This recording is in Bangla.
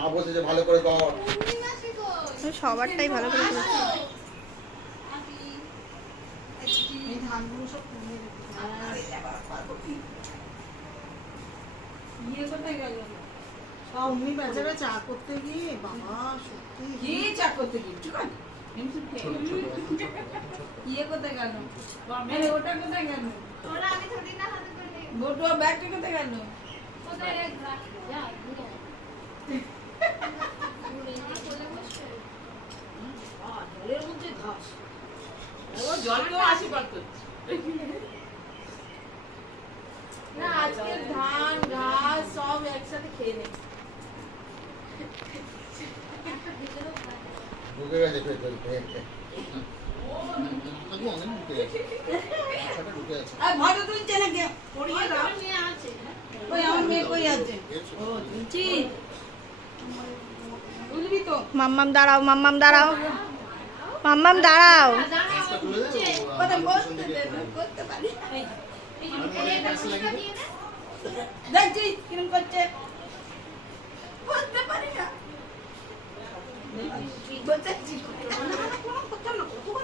মা বলছে যে ভালো করে কর। সবারটাই ভালো করে করেছি। এই ধানগুলো সব কমে ইয়ে কোথায় গেল? অমনি বেচারা চা করতে গিয়ে বাবা সত্যি কি চা করতে কি চুকান ছোট ছোট ইয়ে কোথায় গেল? আরে ওটা কোথায় গেল? ওরা আমি থোড়ি না হাতে করে নেব। বড় ব্যাগটা কোথায় গেল? কোথায় রাখবা? যা ঘুরে। ঘুরে না কোলে বসে। জলের মধ্যে ঘাস ও জলকেও আশীর্বাদ করছে। না আজকে ধান ঘাস সব একসাথে খেয়ে নে। ঢুকে গেছে পেটে। অনেক ঢুকে গেছে। মাথাটা ঢুকে আছে। আর ভালো তুই চেনে কে পড়িয়ে দাও। আমার মেয়ে আছে। ওই আমার মেয়ে কই আছে? ও তুলছি। তুলবি তো? মাম্মাম দাঁড়াও, মাম্মাম দাঁড়াও, মাম্মাম দাঁড়াও। মাছটা তুলে দে, ও কোথায় আমার বসতে পিছন দে দিকে। করতে পারি। এই যে এটা ফুলটা দিয়ে দে। দেখছি কিরম করছে। বলতে পারি না। বলতে কোনো কথা না কত